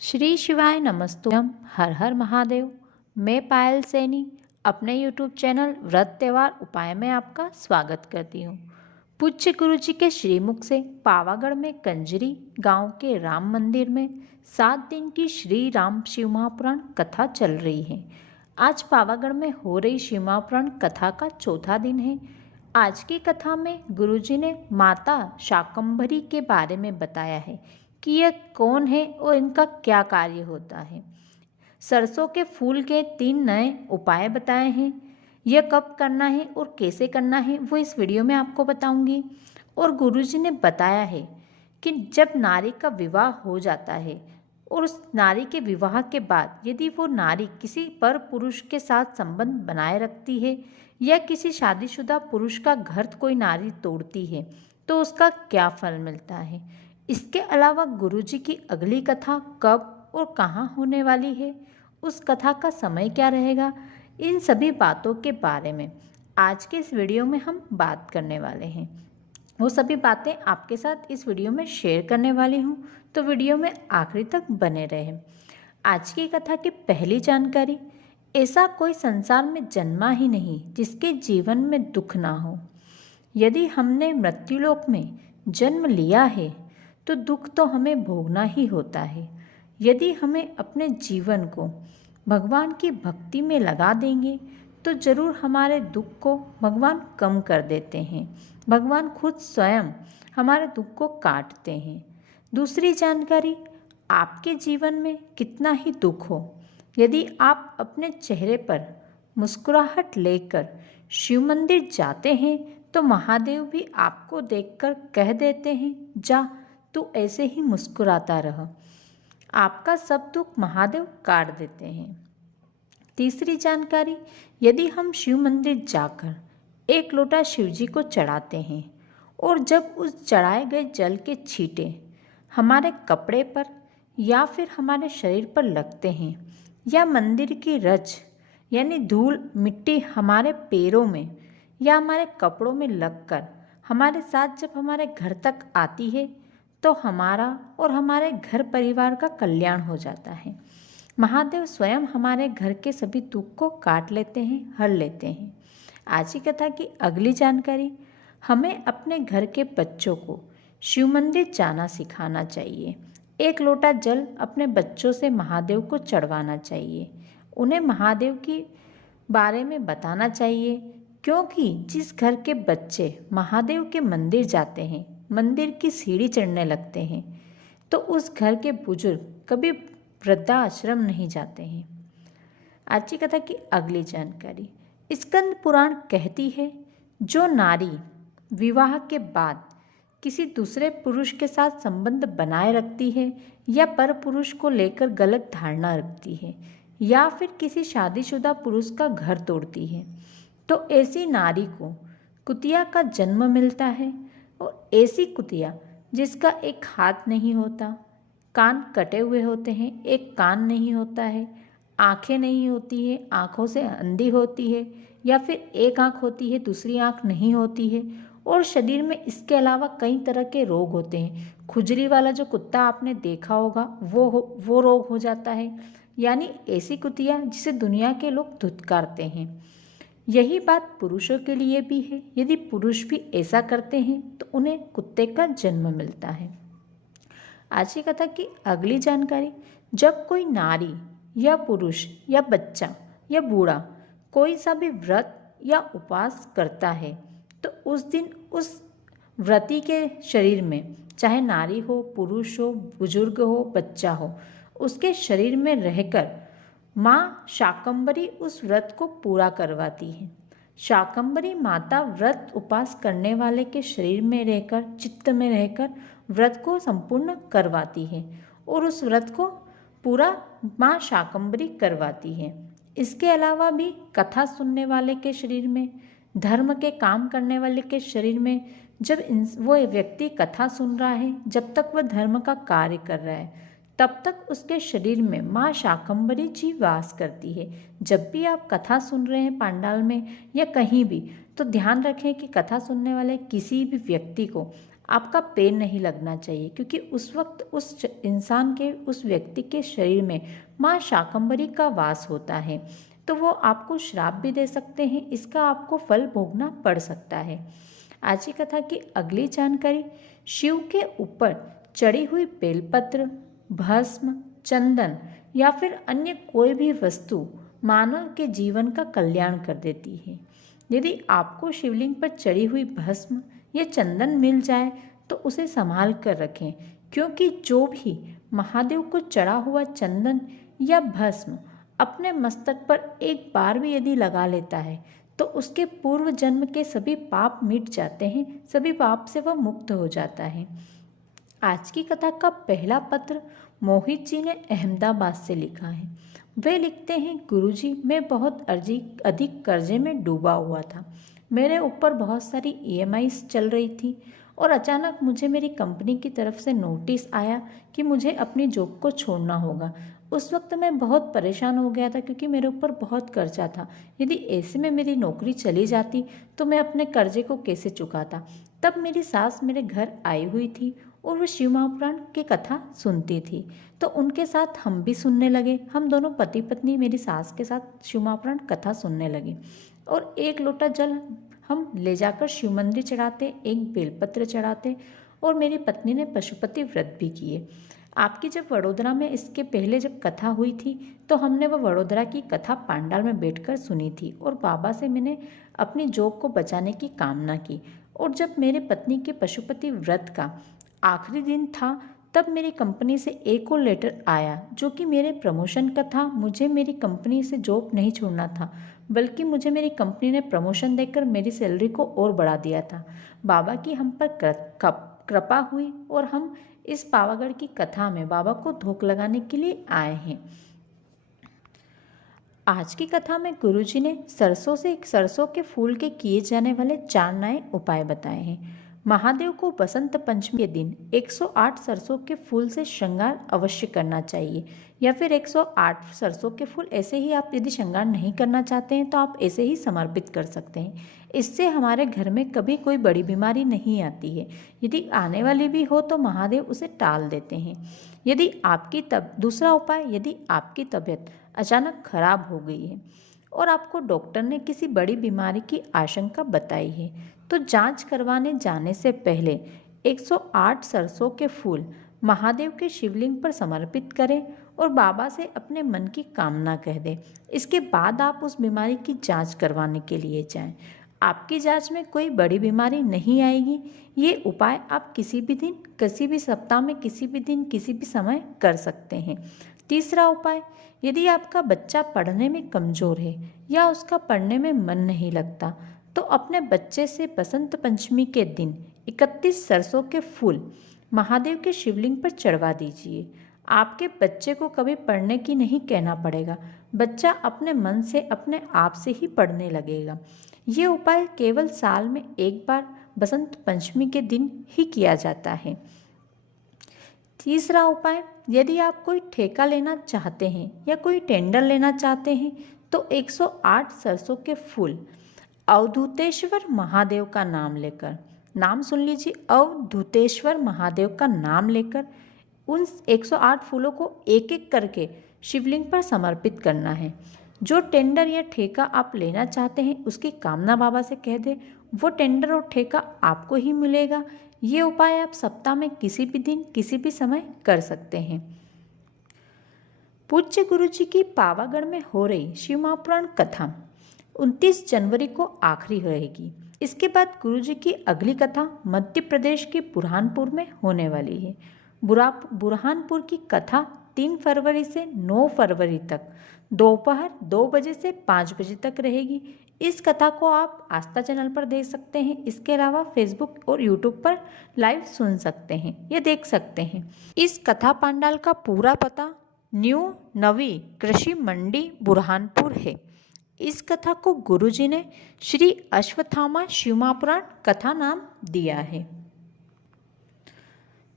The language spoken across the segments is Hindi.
श्री शिवाय नमस्तुभ्यम। हर हर महादेव। मैं पायल सैनी अपने YouTube चैनल व्रत त्यौहार उपाय में आपका स्वागत करती हूँ। पूज्य गुरु जी के श्रीमुख से पावागढ़ में कंजरी गांव के राम मंदिर में 7 दिन की श्री राम शिव महापुराण कथा चल रही है। आज पावागढ़ में हो रही शिव महापुराण कथा का चौथा दिन है। आज की कथा में गुरु जी ने माता शाकंभरी के बारे में बताया है कि यह कौन है और इनका क्या कार्य होता है। सरसों के फूल के 3 नए उपाय बताए हैं। यह कब करना है और कैसे करना है वो इस वीडियो में आपको बताऊंगी। और गुरुजी ने बताया है कि जब नारी का विवाह हो जाता है और उस नारी के विवाह के बाद यदि वो नारी किसी पर पुरुष के साथ संबंध बनाए रखती है या किसी शादीशुदा पुरुष का घर कोई नारी तोड़ती है तो उसका क्या फल मिलता है। इसके अलावा गुरुजी की अगली कथा कब और कहाँ होने वाली है, उस कथा का समय क्या रहेगा, इन सभी बातों के बारे में आज के इस वीडियो में हम बात करने वाले हैं। वो सभी बातें आपके साथ इस वीडियो में शेयर करने वाली हूँ, तो वीडियो में आखिरी तक बने रहें। आज की कथा की पहली जानकारी, ऐसा कोई संसार में जन्मा ही नहीं जिसके जीवन में दुख ना हो। यदि हमने मृत्युलोक में जन्म लिया है तो दुख तो हमें भोगना ही होता है। यदि हमें अपने जीवन को भगवान की भक्ति में लगा देंगे तो जरूर हमारे दुख को भगवान कम कर देते हैं। भगवान खुद स्वयं हमारे दुख को काटते हैं। दूसरी जानकारी, आपके जीवन में कितना ही दुख हो, यदि आप अपने चेहरे पर मुस्कुराहट लेकर शिव मंदिर जाते हैं तो महादेव भी आपको देखकर कह देते हैं, जा तू ऐसे ही मुस्कुराता रह। आपका सब दुख महादेव काट देते हैं। तीसरी जानकारी, यदि हम शिव मंदिर जाकर एक लोटा शिवजी को चढ़ाते हैं और जब उस चढ़ाए गए जल के छींटे हमारे कपड़े पर या फिर हमारे शरीर पर लगते हैं या मंदिर की रज यानी धूल मिट्टी हमारे पैरों में या हमारे कपड़ों में लगकर हमारे साथ जब हमारे घर तक आती है तो हमारा और हमारे घर परिवार का कल्याण हो जाता है। महादेव स्वयं हमारे घर के सभी दुख को काट लेते हैं, हर लेते हैं। आज की कथा की अगली जानकारी, हमें अपने घर के बच्चों को शिव मंदिर जाना सिखाना चाहिए। एक लोटा जल अपने बच्चों से महादेव को चढ़वाना चाहिए। उन्हें महादेव की बारे में बताना चाहिए, क्योंकि जिस घर के बच्चे महादेव के मंदिर जाते हैं, मंदिर की सीढ़ी चढ़ने लगते हैं, तो उस घर के बुजुर्ग कभी वृद्धाश्रम नहीं जाते हैं। आज की कथा की अगली जानकारी, स्कंद पुराण कहती है जो नारी विवाह के बाद किसी दूसरे पुरुष के साथ संबंध बनाए रखती है या पर पुरुष को लेकर गलत धारणा रखती है या फिर किसी शादीशुदा पुरुष का घर तोड़ती है तो ऐसी नारी को कुतिया का जन्म मिलता है। और ऐसी कुतिया जिसका एक हाथ नहीं होता, कान कटे हुए होते हैं, एक कान नहीं होता है, आंखें नहीं होती है, आंखों से अंधी होती है या फिर एक आंख होती है दूसरी आंख नहीं होती है और शरीर में इसके अलावा कई तरह के रोग होते हैं। खुजली वाला जो कुत्ता आपने देखा होगा वो रोग हो जाता है। यानी ऐसी कुतिया जिसे दुनिया के लोग धुतकारते हैं। यही बात पुरुषों के लिए भी है। यदि पुरुष भी ऐसा करते हैं तो उन्हें कुत्ते का जन्म मिलता है। आज की कथा की अगली जानकारी, जब कोई नारी या पुरुष या बच्चा या बूढ़ा कोई सा भी व्रत या उपवास करता है तो उस दिन उस व्रती के शरीर में, चाहे नारी हो, पुरुष हो, बुजुर्ग हो, बच्चा हो, उसके शरीर में रहकर माँ शाकंभरी उस व्रत को पूरा करवाती है। शाकंभरी माता व्रत उपवास करने वाले के शरीर में रहकर, चित्त में रहकर व्रत को संपूर्ण करवाती है और उस व्रत को पूरा माँ शाकंभरी करवाती है। इसके अलावा भी कथा सुनने वाले के शरीर में, धर्म के काम करने वाले के शरीर में, जब वो व्यक्ति कथा सुन रहा है, जब तक वह धर्म का कार्य कर रहा है तब तक उसके शरीर में माँ शाकंभरी जी वास करती है। जब भी आप कथा सुन रहे हैं पंडाल में या कहीं भी, तो ध्यान रखें कि कथा सुनने वाले किसी भी व्यक्ति को आपका पैर नहीं लगना चाहिए, क्योंकि उस वक्त उस इंसान के, उस व्यक्ति के शरीर में माँ शाकंभरी का वास होता है, तो वो आपको श्राप भी दे सकते हैं, इसका आपको फल भोगना पड़ सकता है। आज की कथा की अगली जानकारी, शिव के ऊपर चढ़ी हुई बेलपत्र, भस्म, चंदन या फिर अन्य कोई भी वस्तु मानव के जीवन का कल्याण कर देती है। यदि आपको शिवलिंग पर चढ़ी हुई भस्म या चंदन मिल जाए तो उसे संभाल कर रखें, क्योंकि जो भी महादेव को चढ़ा हुआ चंदन या भस्म अपने मस्तक पर एक बार भी यदि लगा लेता है तो उसके पूर्व जन्म के सभी पाप मिट जाते हैं, सभी पाप से वह मुक्त हो जाता है। आज की कथा का पहला पत्र मोहित जी ने अहमदाबाद से लिखा है। वे लिखते हैं, गुरुजी, मैं बहुत अधिक कर्जे में डूबा हुआ था। मेरे ऊपर बहुत सारी EMIs चल रही थी और अचानक मुझे मेरी कंपनी की तरफ से नोटिस आया कि मुझे अपनी जॉब को छोड़ना होगा। उस वक्त मैं बहुत परेशान हो गया था, क्योंकि मेरे ऊपर बहुत कर्जा था। यदि ऐसे में मेरी नौकरी चली जाती तो मैं अपने कर्जे को कैसे चुकाता। तब मेरी सास मेरे घर आई हुई थी और वो शिव महापुराण की कथा सुनती थी, तो उनके साथ हम भी सुनने लगे। हम दोनों पति पत्नी मेरी सास के साथ शिव महापुराण कथा सुनने लगे और एक लोटा जल हम ले जाकर शिव मंदिर चढ़ाते, एक बेलपत्र चढ़ाते और मेरी पत्नी ने पशुपति व्रत भी किए। आपकी जब वडोदरा में इसके पहले जब कथा हुई थी तो हमने वह वडोदरा की कथा पांडाल में बैठकर सुनी थी और बाबा से मैंने अपनी जॉब को बचाने की कामना की। और जब मेरे पत्नी के पशुपति व्रत का आखिरी दिन था तब मेरी कंपनी से एक और लेटर आया, जो कि मेरे प्रमोशन का था। मुझे मेरी कंपनी से जॉब नहीं छोड़ना था, बल्कि मुझे मेरी कंपनी ने प्रमोशन देकर मेरी सैलरी को और बढ़ा दिया था। बाबा की हम पर कृपा हुई और हम इस पावागढ़ की कथा में बाबा को धोख लगाने के लिए आए हैं। आज की कथा में गुरुजी ने सरसों के फूल के किए जाने वाले 4 नए उपाय बताए हैं। महादेव को बसंत पंचमी के दिन 108 सरसों के फूल से श्रृंगार अवश्य करना चाहिए, या फिर 108 सरसों के फूल ऐसे ही आप यदि श्रृंगार नहीं करना चाहते हैं तो आप ऐसे ही समर्पित कर सकते हैं। इससे हमारे घर में कभी कोई बड़ी बीमारी नहीं आती है। यदि आने वाली भी हो तो महादेव उसे टाल देते हैं। दूसरा उपाय, यदि आपकी तबीयत अचानक खराब हो गई है और आपको डॉक्टर ने किसी बड़ी बीमारी की आशंका बताई है, तो जांच करवाने जाने से पहले 108 सरसों के फूल महादेव के शिवलिंग पर समर्पित करें और बाबा से अपने मन की कामना कह दें। इसके बाद आप उस बीमारी की जांच करवाने के लिए जाएं। आपकी जांच में कोई बड़ी बीमारी नहीं आएगी। ये उपाय आप किसी भी दिन, किसी भी सप्ताह में, किसी भी दिन, किसी भी समय कर सकते हैं। तीसरा उपाय, यदि आपका बच्चा पढ़ने में कमज़ोर है या उसका पढ़ने में मन नहीं लगता, तो अपने बच्चे से बसंत पंचमी के दिन 31 सरसों के फूल महादेव के शिवलिंग पर चढ़वा दीजिए। आपके बच्चे को कभी पढ़ने की नहीं कहना पड़ेगा। बच्चा अपने मन से, अपने आप से ही पढ़ने लगेगा। ये उपाय केवल साल में एक बार बसंत पंचमी के दिन ही किया जाता है। तीसरा उपाय, यदि आप कोई ठेका लेना चाहते हैं या कोई टेंडर लेना चाहते हैं तो 108 सरसों के फूल अवधूतेश्वर महादेव का नाम लेकर, नाम सुन लीजिए, अवधूतेश्वर महादेव का नाम लेकर उन 108 फूलों को एक एक करके शिवलिंग पर समर्पित करना है। जो टेंडर या ठेका आप लेना चाहते हैं उसकी कामना बाबा से कह दें, वो टेंडर और ठेका आपको ही मिलेगा। ये उपाय आप सप्ताह में किसी भी दिन, किसी भी समय कर सकते हैं। पूज्य गुरुजी की पावागढ़ में हो रही शिव महापुराण कथा 29 जनवरी को आखिरी रहेगी। इसके बाद गुरुजी की अगली कथा मध्य प्रदेश के बुरहानपुर में होने वाली है। बुरहानपुर की कथा 3 फरवरी से 9 फरवरी तक दोपहर 2 बजे से 5 बजे तक रहेगी। इस कथा को आप आस्था चैनल पर देख सकते हैं। इसके अलावा फेसबुक और यूट्यूब पर लाइव सुन सकते हैं या देख सकते हैं। इस कथा पंडाल का पूरा पता न्यू नवी कृषि मंडी बुरहानपुर है। इस कथा को गुरुजी ने श्री अश्वत्थामा शिव महापुराण कथा नाम दिया है।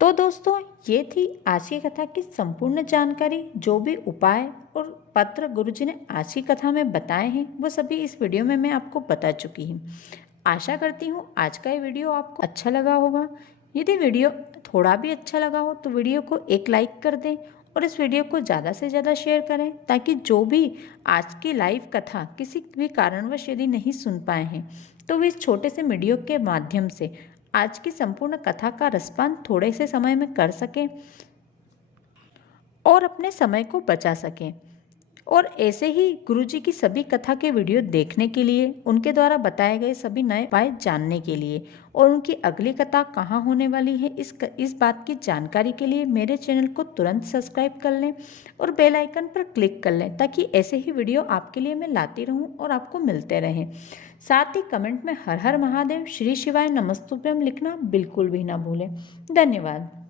तो दोस्तों, ये थी आज की कथा की संपूर्ण जानकारी। जो भी उपाय और पत्र गुरुजी ने आज की कथा में बताए हैं वो सभी इस वीडियो में मैं आपको बता चुकी हूँ। आशा करती हूँ आज का ये वीडियो आपको अच्छा लगा होगा। यदि वीडियो थोड़ा भी अच्छा लगा हो तो वीडियो को एक लाइक कर दें और इस वीडियो को ज़्यादा से ज़्यादा शेयर करें, ताकि जो भी आज की लाइव कथा किसी भी कारणवश यदि नहीं सुन पाए हैं तो वे इस छोटे से वीडियो के माध्यम से आज की संपूर्ण कथा का रसपान थोड़े से समय में कर सकें और अपने समय को बचा सकें। और ऐसे ही गुरुजी की सभी कथा के वीडियो देखने के लिए, उनके द्वारा बताए गए सभी नए उपाय जानने के लिए और उनकी अगली कथा कहाँ होने वाली है इस बात की जानकारी के लिए मेरे चैनल को तुरंत सब्सक्राइब कर लें और बेल आइकन पर क्लिक कर लें, ताकि ऐसे ही वीडियो आपके लिए मैं लाती रहूं और आपको मिलते रहें। साथ ही कमेंट में हर हर महादेव, श्री शिवाय, नमस्तुभ्यम लिखना बिल्कुल भी ना भूलें। धन्यवाद।